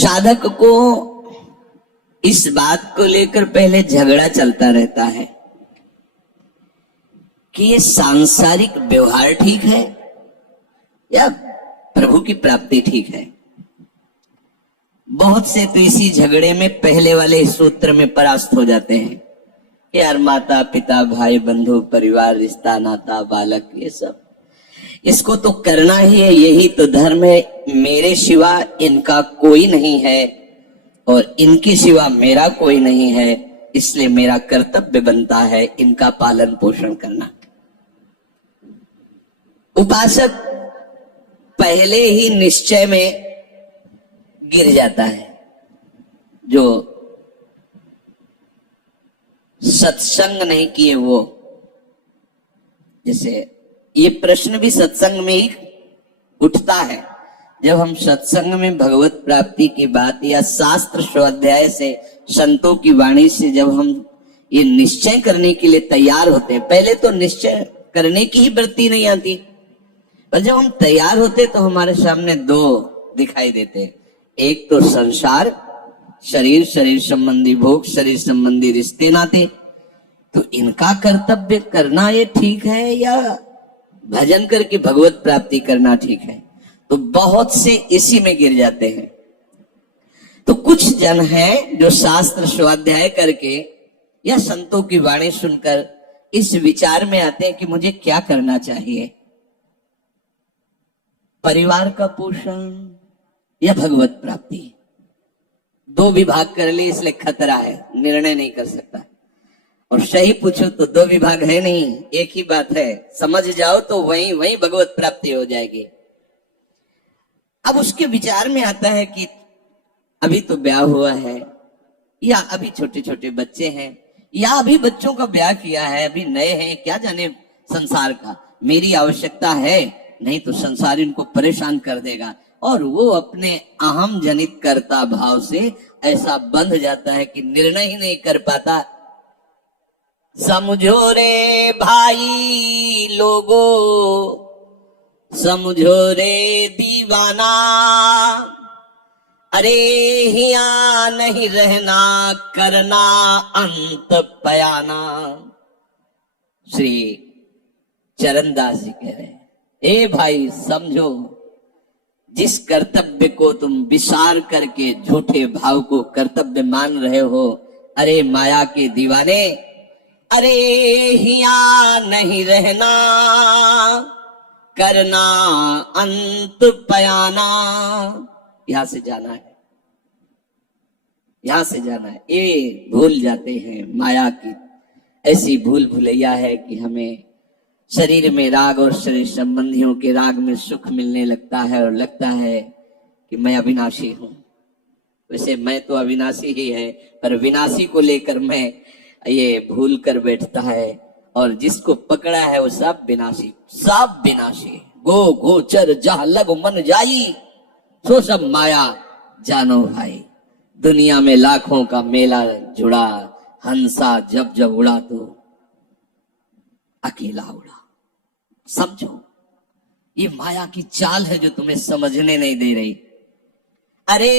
साधक को इस बात को लेकर पहले झगड़ा चलता रहता है कि ये सांसारिक व्यवहार ठीक है या प्रभु की प्राप्ति ठीक है। बहुत से तो इसी झगड़े में पहले वाले सूत्र में परास्त हो जाते हैं। यार माता पिता भाई बंधु परिवार रिश्ता नाता बालक ये सब इसको तो करना ही है, यही तो धर्म है। मेरे सिवा इनका कोई नहीं है और इनके सिवा मेरा कोई नहीं है, इसलिए मेरा कर्तव्य बनता है इनका पालन पोषण करना। उपासक पहले ही निश्चय में गिर जाता है। जो सत्संग नहीं किए वो, जैसे ये प्रश्न भी सत्संग में ही उठता है। जब हम सत्संग में भगवत प्राप्ति की बात या शास्त्र स्वाध्याय से संतों की वाणी से जब हम ये निश्चय करने के लिए तैयार होते हैं, पहले तो निश्चय करने की ही वृत्ति नहीं आती, पर जब हम तैयार होते तो हमारे सामने दो दिखाई देते हैं। एक तो संसार, शरीर, शरीर संबंधी भोग, शरीर संबंधी रिश्ते नाते, तो इनका कर्तव्य करना ये ठीक है या भजन करके भगवत प्राप्ति करना ठीक है। तो बहुत से इसी में गिर जाते हैं। तो कुछ जन हैं जो शास्त्र स्वाध्याय करके या संतों की वाणी सुनकर इस विचार में आते हैं कि मुझे क्या करना चाहिए, परिवार का पोषण या भगवत प्राप्ति। दो विभाग कर लिए इसलिए खतरा है, निर्णय नहीं कर सकता। और सही पूछो तो दो विभाग है नहीं, एक ही बात है। समझ जाओ तो वहीं वहीं भगवत प्राप्ति हो जाएगी। अब उसके विचार में आता है कि अभी तो ब्याह हुआ है या अभी छोटे छोटे बच्चे हैं या अभी बच्चों का ब्याह किया है, अभी नए हैं, क्या जाने संसार का, मेरी आवश्यकता है, नहीं तो संसार इनको परेशान कर देगा। और वो अपने अहम जनित कर्ता भाव से ऐसा बंध जाता है कि निर्णय ही नहीं कर पाता। समझो रे भाई लोगो, समझो रे दीवाना, अरे हिया नहीं रहना, करना अंत पयाना। श्री चरणदास जी कह रहे हैं, ए भाई समझो, जिस कर्तव्य को तुम विसार करके झूठे भाव को कर्तव्य मान रहे हो, अरे माया के दीवाने, अरे हिया नहीं रहना, करना अंत पयाना। यहां से जाना है, यहां से जाना है। ये भूल जाते हैं, माया की ऐसी भूल भुलैया है कि हमें शरीर में राग और शरीर संबंधियों के राग में सुख मिलने लगता है और लगता है कि मैं अविनाशी हूं। वैसे मैं तो अविनाशी ही है, पर विनाशी को लेकर मैं ये भूल कर बैठता है, और जिसको पकड़ा है वो सब विनाशी, सब विनाशी। गो गोचर जह लग मन जाई, सो सब माया जानो भाई। दुनिया में लाखों का मेला जुड़ा, हंसा जब जब उड़ा तो अकेला उड़ा। समझो, ये माया की चाल है जो तुम्हें समझने नहीं दे रही। अरे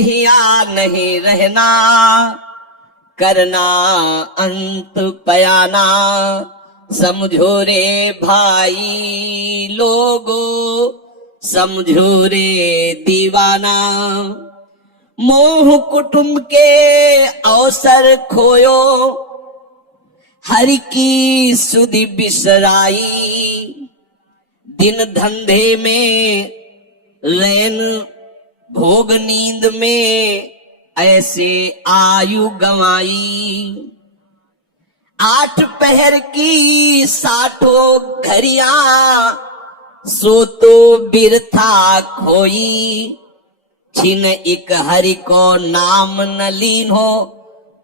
हिया नहीं रहना, करना अंत पयाना। समझो रे भाई लोगो, समझो रे दीवाना। मोह कुटुंब के अवसर खोयो, हरि की सुधि बिसराई। दिन धंधे में रैन, भोग नींद में ऐसे आयु गंवाई। 8 पहर की 60 घड़ियां, सो तो बिरथा खोई। छिन एक हरि को नाम न लीन हो,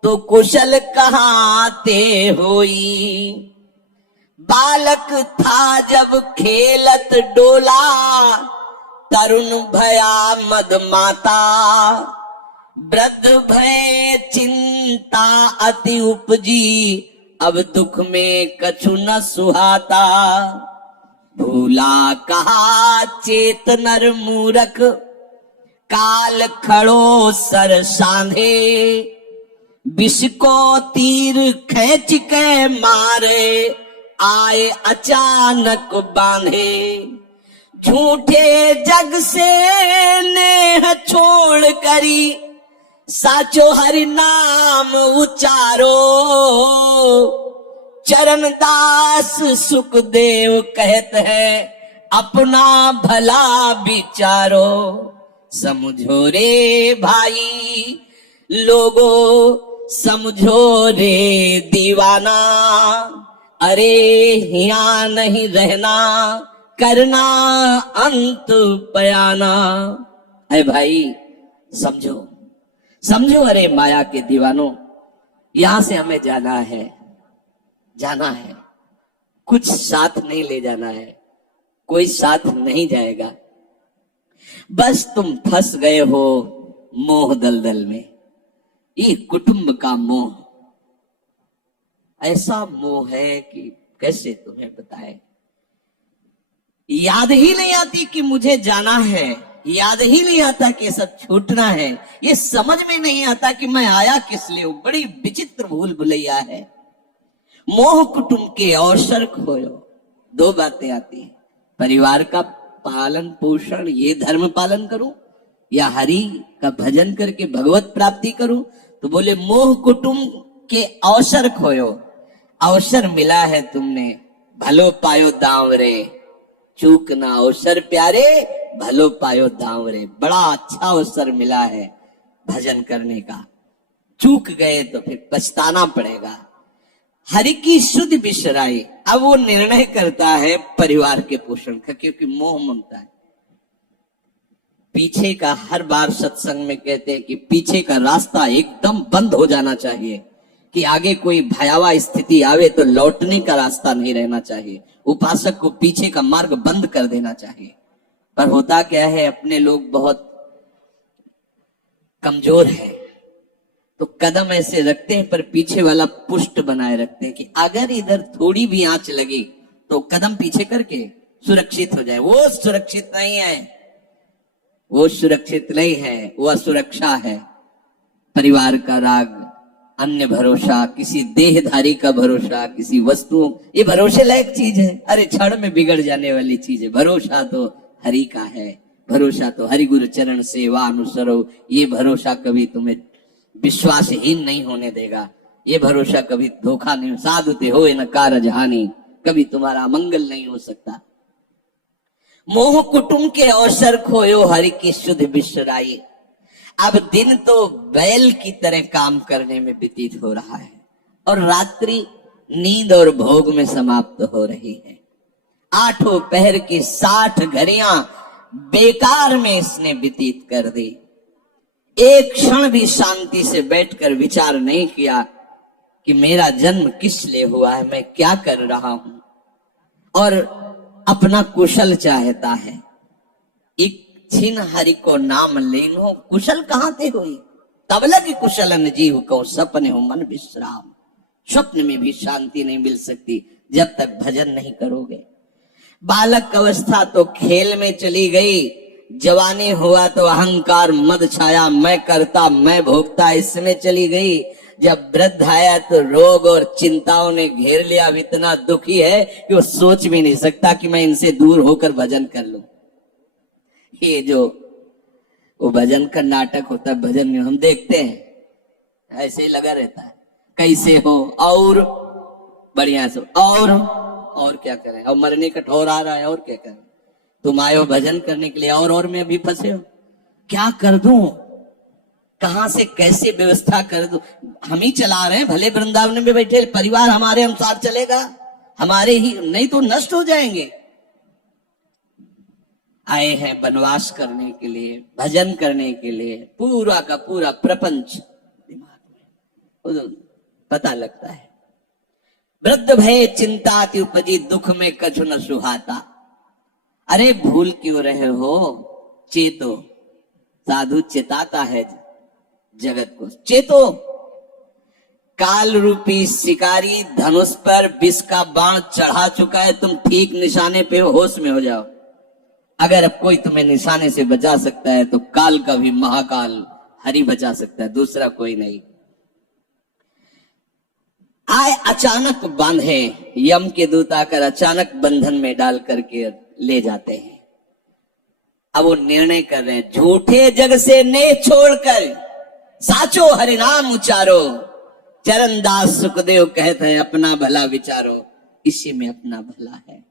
तो कुशल कहाँ ते होई। बालक था जब खेलत डोला, तरुण भया मद माता। वृद्ध भय चिंता अति उपजी, अब दुख में कछु न सुहाता। भूला कहा चेत नर मूरख, काल खड़ो सर सांधे, विष को तीर खींच के मारे, आए अचानक बांधे। झूठे जग से नेह छोड़ करी, साचो हरि नाम उचारो। चरणदास सुखदेव कहत है, अपना भला विचारो। समझो रे भाई लोगो, समझो रे दीवाना, अरे यहाँ नहीं रहना, करना अंत बयाना। अरे भाई समझो, समझो अरे माया के दीवानों, यहां से हमें जाना है, जाना है। कुछ साथ नहीं ले जाना है, कोई साथ नहीं जाएगा। बस तुम फंस गए हो मोह दलदल में, ये कुटुंब का मोह। ऐसा मोह है कि कैसे तुम्हें बताए। याद ही नहीं आती कि मुझे जाना है, याद ही नहीं आता कि सब छूटना है। ये समझ में नहीं आता कि मैं आया किस लिए। बड़ी विचित्र भूल भुलैया है। मोह कुटुंब के अवसर खोयो। दो बातें आती हैं, परिवार का पालन पोषण, ये धर्म पालन करूं या हरि का भजन करके भगवत प्राप्ति करूं। तो बोले मोह कुटुंब के अवसर खोयो। अवसर मिला है तुमने, भलो पायो दांव रे। चूक ना अवसर प्यारे, भलो पायो दांव रे। बड़ा अच्छा अवसर मिला है भजन करने का, चूक गए तो फिर पछताना पड़ेगा। हरि की शुद्ध बिसराई। अब वो निर्णय करता है परिवार के पोषण का, क्योंकि मोह ममता है। पीछे का हर बार सत्संग में कहते हैं कि पीछे का रास्ता एकदम बंद हो जाना चाहिए, कि आगे कोई भयावह स्थिति आवे तो लौटने का रास्ता नहीं रहना चाहिए। उपासक को पीछे का मार्ग बंद कर देना चाहिए। पर होता क्या है, अपने लोग बहुत कमजोर है, तो कदम ऐसे रखते हैं पर पीछे वाला पुष्ट बनाए रखते हैं कि अगर इधर थोड़ी भी आंच लगी तो कदम पीछे करके सुरक्षित हो जाए। वो सुरक्षित नहीं है, वो सुरक्षित नहीं है, वो असुरक्षा है। परिवार का राग, अन्य भरोसा, किसी देहधारी का भरोसा, किसी वस्तुओं, ये भरोसे लायक चीज है। अरे क्षण में बिगड़ जाने वाली चीज है। भरोसा तो हरि का है, भरोसा तो हरि गुरु चरण सेवा अनुसरो। ये भरोसा कभी तुम्हें विश्वासहीन नहीं होने देगा। ये भरोसा कभी धोखा नहीं। साधुते हो न कारज हानि, कभी तुम्हारा मंगल नहीं हो सकता। मोह कुटुंब के अवसर खोयो, हरि की शुद्ध बिसराई। अब दिन तो बैल की तरह काम करने में व्यतीत हो रहा है और रात्रि नींद और भोग में समाप्त हो रही है। आठों पहर की 60 घड़ियां बेकार में इसने व्यतीत कर दी। एक क्षण भी शांति से बैठकर विचार नहीं किया कि मेरा जन्म किस लिए हुआ है, मैं क्या कर रहा हूं। और अपना कुशल चाहता है। एक छिन हरि को नाम लेनो, कुशल कहां थे हुई। तब लग कुशलन जीव को सपने हो मन विश्राम। स्वप्न में भी शांति नहीं मिल सकती जब तक भजन नहीं करोगे। बालक अवस्था तो खेल में चली गई, जवानी हुआ तो अहंकार मद छाया, मैं करता मैं भोगता इसमें चली गई। जब वृद्ध आया तो रोग और चिंताओं ने घेर लिया। अब इतना दुखी है कि वो सोच भी नहीं सकता कि मैं इनसे दूर होकर भजन कर लूं। ये जो वो भजन का नाटक होता है, भजन में हम देखते हैं ऐसे ही लगा रहता है, कैसे हो और बढ़िया से और क्या करें, और मरने का ठौर आ रहा है और क्या करें। तुम आए हो भजन करने के लिए और में अभी फंसे हो। क्या कर दूं, कहां से कैसे व्यवस्था कर दूं। हम ही चला रहे हैं, भले वृंदावन में बैठे परिवार हमारे अनुसार चलेगा, हमारे ही, नहीं तो नष्ट हो जाएंगे। आए हैं वनवास करने के लिए, भजन करने के लिए। पूरा का पूरा प्रपंच दिमाग में पता लगता है। वृद्ध भय चिंता उपजी, दुख में कछु न सुहाता। अरे भूल क्यों रहे हो, चेतो। साधु चेताता है जगत को, चेतो। काल रूपी शिकारी धनुष पर विष का बाण चढ़ा चुका है, तुम ठीक निशाने पे हो, होश में हो जाओ। अगर अब कोई तुम्हें निशाने से बचा सकता है तो काल का भी महाकाल हरि बचा सकता है, दूसरा कोई नहीं। आए अचानक बांधे, यम के दूत आकर अचानक बंधन में डाल करके ले जाते हैं। अब वो निर्णय कर रहे हैं, झूठे जग से नेह छोड़कर साचो हरिनाम उचारो। चरणदास सुखदेव कहते हैं अपना भला विचारो, इसी में अपना भला है।